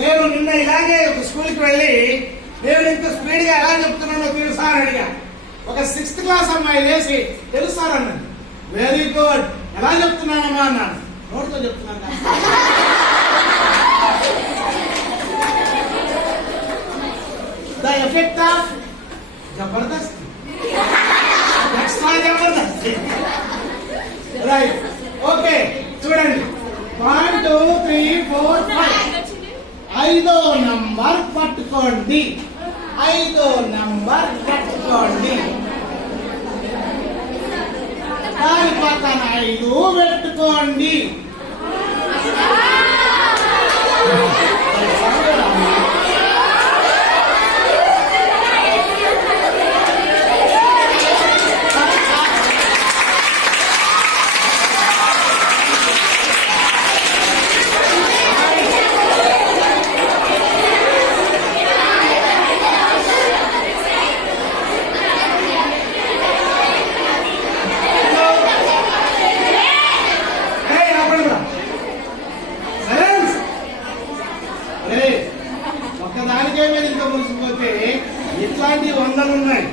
నేను నిన్న ఇలాగే ఒక స్కూల్కి వెళ్ళి నేను ఇంత స్పీడ్ గా ఎలా చెప్తున్నానో తెలుసా అని అడిగా. ఒక 6th క్లాస్ అమ్మాయి లేచి తెలుసా అన్నది. వెరీ గుడ్, ఎలా చెప్తున్నానమ్మా అన్నాను. నోటితో చెప్తున్నాను. The effect of Jabardasth, extra Jabardasth. Right, okay చూడండి. 1 2 3 4 5 ఐదో నంబర్ పట్టుకోండి. ఐదో నంబర్ పట్టుకోండి. దాని పక్కన 5 పెట్టుకోండి. ఒక్కదానికే మీద ఇంకా ముగిసిపోతే ఇట్లాంటి 100 ఉన్నాయి.